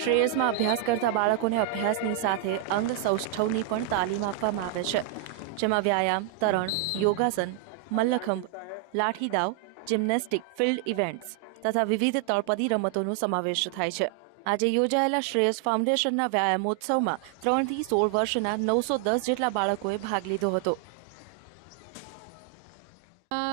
શ્રેયસમાં અભ્યાસ કરતા બાળકોને અભ્યાસની સાથે અંગ સૌષ્ઠવની પણ તાલીમ આપવામાં આવે છે, જેમાં વ્યાયામ, તરણ, યોગાસન, મલ્લખંભ લાઠી દાવ જિમ્નેસ્ટિક ફિલ્ડ ઇવેન્ટ્સ તથા વિવિધ તળપદી રમતોનો સમાવેશ થાય છે. આજે યોજાયેલા શ્રેયસ ફાઉન્ડેશનના વ્યાયામોત્સવમાં ત્રણથી સોળ વર્ષના નવસો દસ જેટલા બાળકોએ ભાગ લીધો હતો.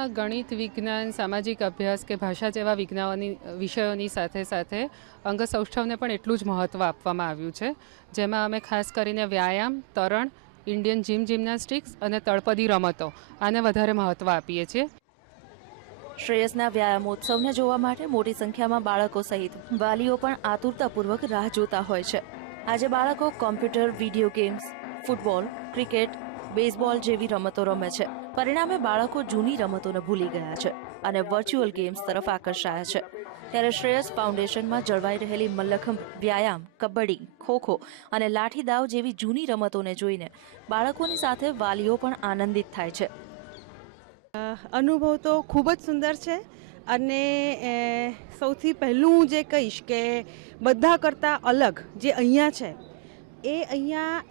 ગણિત વિજ્ઞાન, સામાજિક અભ્યાસ કે ભાષા જેવા વિજ્ઞાનોની, વિષયોની સાથે સાથે અંગ સૌષ્ઠવને પણ એટલું જ મહત્ત્વ આપવામાં આવ્યું છે. જેમાં અમે ખાસ કરીને વ્યાયામ, તરણ, ઇન્ડિયન જીમ જિમ્નાસ્ટિક્સ અને તળપદી રમતો આને વધારે મહત્ત્વ આપીએ છીએ. શ્રેયસના વ્યાયામોત્સવને જોવા માટે મોટી સંખ્યામાં બાળકો સહિત વાલીઓ પણ આતુરતાપૂર્વક રાહ જોતા હોય છે. આજે બાળકો computer, video games, football, cricket baseball જેવી રમતો રમે છે. પરિણામે બાળકો જૂની રમતોને ભૂલી ગયા છે અને વર્ચ્યુઅલ ગેમ્સ તરફ આકર્ષાયા છે. ત્યારે શ્રેયસ ફાઉન્ડેશનમાં જળવાઈ રહેલી મલ્લખંભ, વ્યાયામ, કબડ્ડી, ખોખો અને લાઠી દાવ જેવી જૂની રમતોને જોઈને બાળકોની સાથે વાલીઓ પણ આનંદિત થાય છે. અનુભવ તો ખૂબ જ સુંદર છે અને સૌથી પહેલું જે કહીશ કે બધા કરતાં અલગ જે અહીંયા છે, એ અહીંયા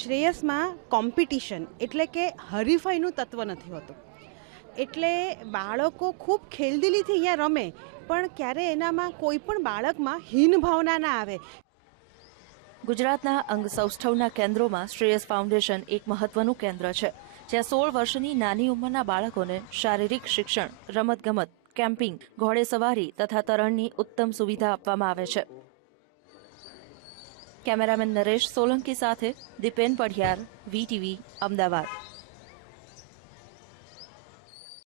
શ્રેયસમાં કોમ્પિટિશન એટલે કે હરીફાઈનું તત્વ નથી હોતું. એટલે બાળકો ખૂબ ખેલદિલીથી અહીંયા રમે, પણ ક્યારે એનામાં કોઈ પણ બાળકમાં હીન ભાવના ના આવે. ગુજરાતના અંગ સૌષ્ઠવના કેન્દ્રોમાં શ્રેયસ ફાઉન્ડેશન એક મહત્વનું કેન્દ્ર છે, જ્યાં સોળ વર્ષની નાની ઉંમરના બાળકોને શારીરિક શિક્ષણ, રમતગમત, કેમ્પિંગ ઘોડેસવારી તથા તરણની ઉત્તમ સુવિધા આપવામાં આવે છે. કેમેરામેન નરેશ સોલંકી સાથે દીપેન પઢિયાર વીટીવી અમદાવાદ